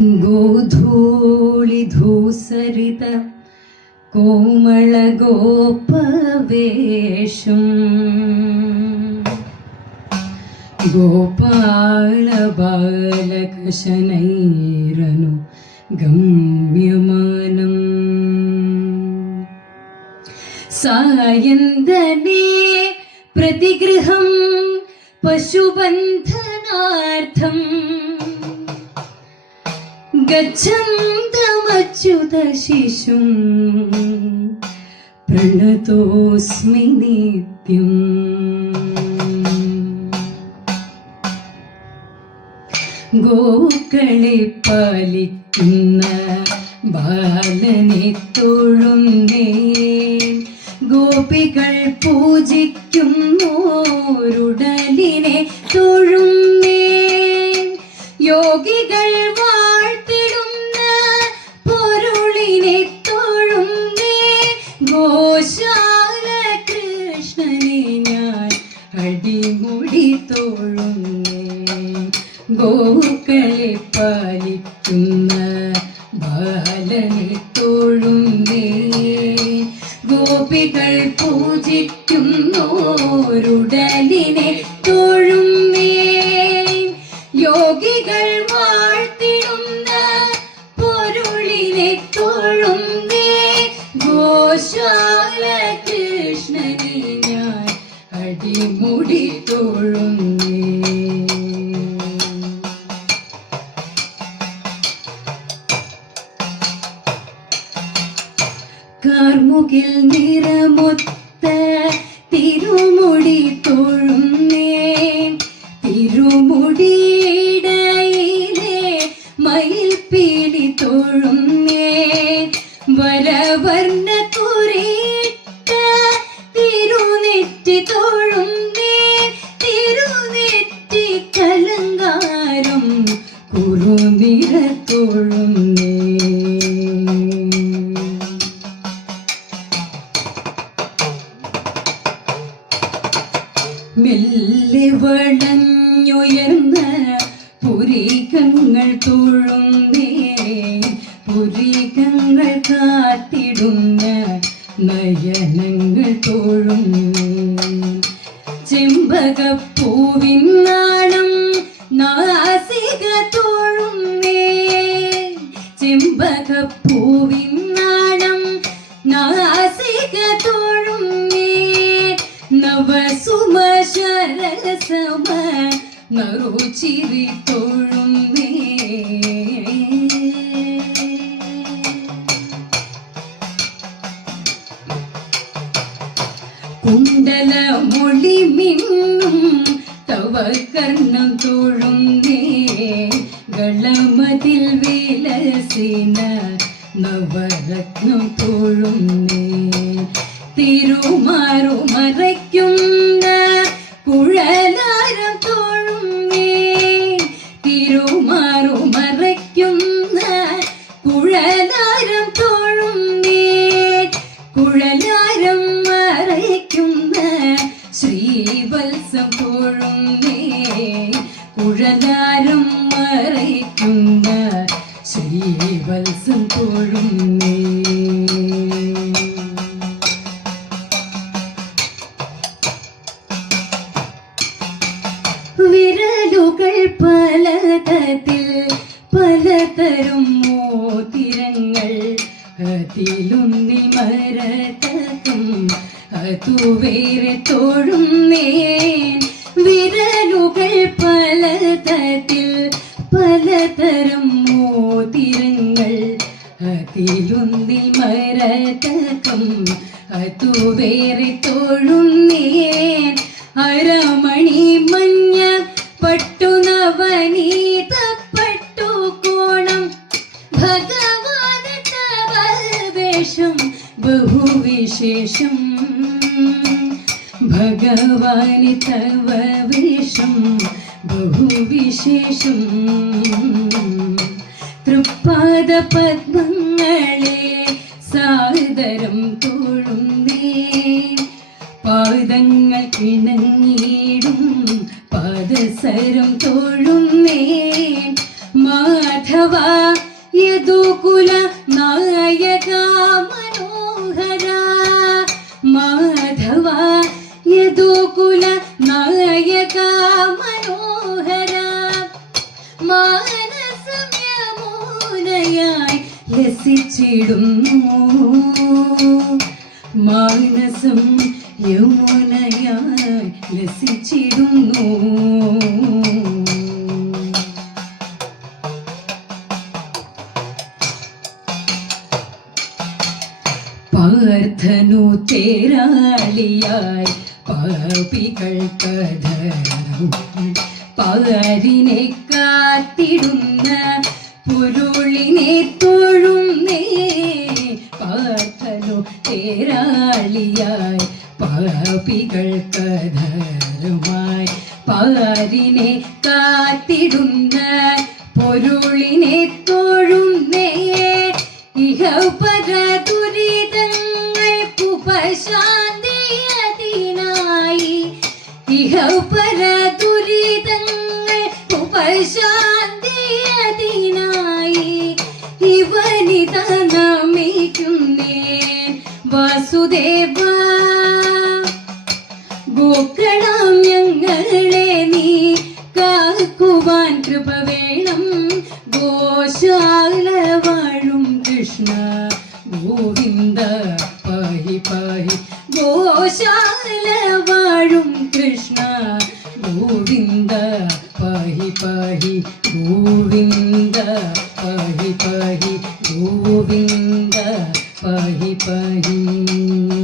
गोधूलिधूसरित कोमलगोपवेशम्। गोपालबालकशनैरनु गम्यमानम्। सायन्दने प्रतिगृहं पशुबन्धनार्थम् ഗച്ഛന്തമച്യുത ശിശും പ്രണതോസ്മി നിത്യം. ഗോക്കളെ പാലിക്കുന്ന ബാലനെ തൊഴുന്നേ ഗോപികൾ പൂജിക്കുന്നോരുടലിനെ തൊഴു ഗോശാല കൃഷ്ണനെ ഞാൻ അടിമുടി തോഴുന്നേ. ഗോക്കളെ പാലിക്കുന്ന ബാലനെ തോഴുന്നേ. ഗോപികൾ പൂജിക്കുന്നോരുടലിനെ തോഴുന്നേ. യോഗികൾ വാഴ്ത്തിടുന്ന പൊരുളിനെ തൊഴുന്നേ. ഗോശാല കൃഷ്ണനെ ഞാൻ അടിമുടി തൊഴുന്നേ കാർമുകിൽ നിറമൊത്ത തിരുമുടി തൊഴുന്നേ തിരുമുടിയിടയിലെ മയിൽപ്പീലി തൊഴുന്നേ മെല്ലെ വടഞ്ഞുയർന്ന പുരികങ്ങൾ തൊഴുന്നേ പുരികങ്ങൾ കാത്തിടുന്ന നയനങ്ങൾ തൊഴുന്നേ ചെമ്പകപ്പൂവിൻ നാളം നാസിക തൊഴുന്നേ ചെമ്പകപ്പൂവിൻ നാളം നാസിക തൊഴുന്നേ നവസുമ ശരസമ നറുചിരി തൊഴുന്നേ കുണ്ടല മൊഴി മിന്നും തവ കർണം തൊഴുന്നേ ഗളമതിൽ വിലസിന നവരത്നം തൊഴുന്നേ തിരുമാറു മറയ്ക്കുന്ന കുഴലാരം തൊഴുന്നേ തിരുമാറു മറയ്ക്കുന്ന കുഴലാരം തൊഴുന്നേ കുഴലാരം മറയ്ക്കുന്ന ശ്രീവത്സം തൊഴുന്നേ കുഴലാരം മറയ്ക്കുന്ന ശ്രീവത്സം തൊഴുന്നേ വിരലുകൾ പലതത്തിൽ പലതരം മോതിരങ്ങൾ അതിലൊന്നി മരതകം അതു വേറെ തൊഴുന്നേൻ. വിരലുകൾ പലതത്തിൽ പലതരം മോതിരങ്ങൾ അതിലുന്നി മരതകം അതു വേറെ തൊഴുന്നേൻ. അരമണി ബഹുവിശേഷം. ഭഗവാനി തവ വേഷം ബഹുവിശേഷം. തൃപാദ പത്മങ്ങളെ സാദരം തോഴുന്നേ പാദങ്ങൾ കിണങ്ങിയിടും പാദസരം തോഴുന്നേ മാധവ യദുകുല മാനസമ്യമൂനയായി ലസിച്ചിടുന്നു മാനസം യമുനയായി ലസിച്ചിടുന്നു പാർത്ഥനു തേരാളിയായി പാപികൾക്കധരം പാരിനെ കാത്തിടുന്ന പൊരുളിനെ തൊഴുന്നേ പാർത്തലോ തേരാളിയായി പാപികൾക്കധരമായി പാരിനെ കാത്തിടുന്ന പൊരുളിനെ തൊഴുന്നേ ഇഹ പര ദുരിതങ്ങൾ ഉപശാന്തിയതിനായി ഇഹ പര വാസുദേവ ഗോക്കണം ഞങ്ങളെ നീ കാക്കുവാൻ കൃപ വേണം ഗോശാല വാഴും കൃഷ്ണ ഗോവിന്ദ പാഹി പാഹി. ഗോശാല വാഴും കൃഷ്ണ ഗോവിന്ദ പാഹി പാഹി. ഗോവിന്ദ പാഹി പാഹി. ഗോവിന്ദ പാഹി പാഹി